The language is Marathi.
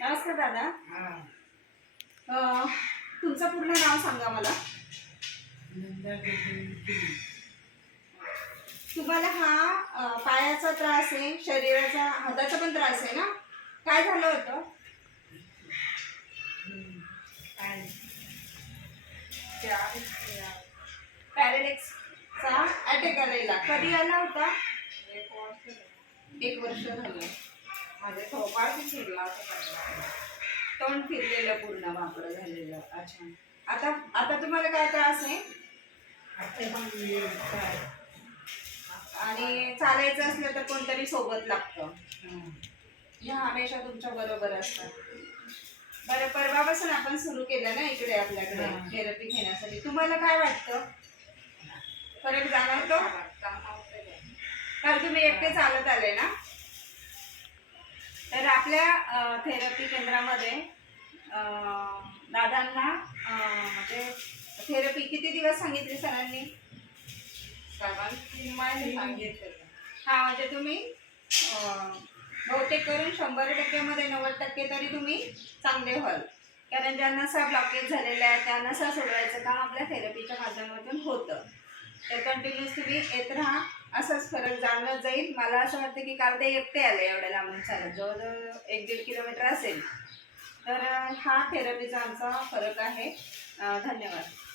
नमस्कार दादा. तुमचं पूर्ण नाव सांगा मला. तुम्हाला हा पायाचा त्रास आहे, शरीराचा हाताचा पण त्रास आहे ना? काय झालं होतं? पॅरालिसिसचा अटॅक आलेला. कधी आला होता? 1 वर्ष झालं. माझे थोपाळ फिरला होता, तोंड फिरलेलं, पूर्ण वाकडं झालेलं. अच्छा. आता आता तुम्हाला काय त्रास आहे? आणि चालायचं असलं तर कोणतरी सोबत लागतं. ह्या हमेशा तुमच्या बरोबर असतात. बरं, परवापासून आपण सुरू केलं ना इकडे आपल्याकडे थेरपी घेण्यासाठी. तुम्हाला काय वाटतं? फरक जाणवतो? कारण तुम्ही एकटे चालत आले ना. तर आपल्या थेरपी केंद्रामध्ये दादांना म्हणजे थेरपी किती दिवस सांगितली सरांनी? 3 महिने सांगितलं. हा, म्हणजे तुम्ही बहुतेक करून 100% मध्ये 90% तरी तुम्ही चांगले व्हाल. कारण ज्या नसा ब्लॉकेज झालेल्या आहेत त्या नसा सोडवायचं काम आपल्या थेरपीच्या माध्यमातून होतं. तर कंटिन्यूस तुम्ही येत राहा, असंच फरक जाणवत जाईल. मला असं वाटतं की काल ते एकटे आले एवढ्या लांबून चालत, जवळजवळ 1-1.5 किलोमीटर असेल. तर हा थेरपीचा आमचा फरक आहे. धन्यवाद.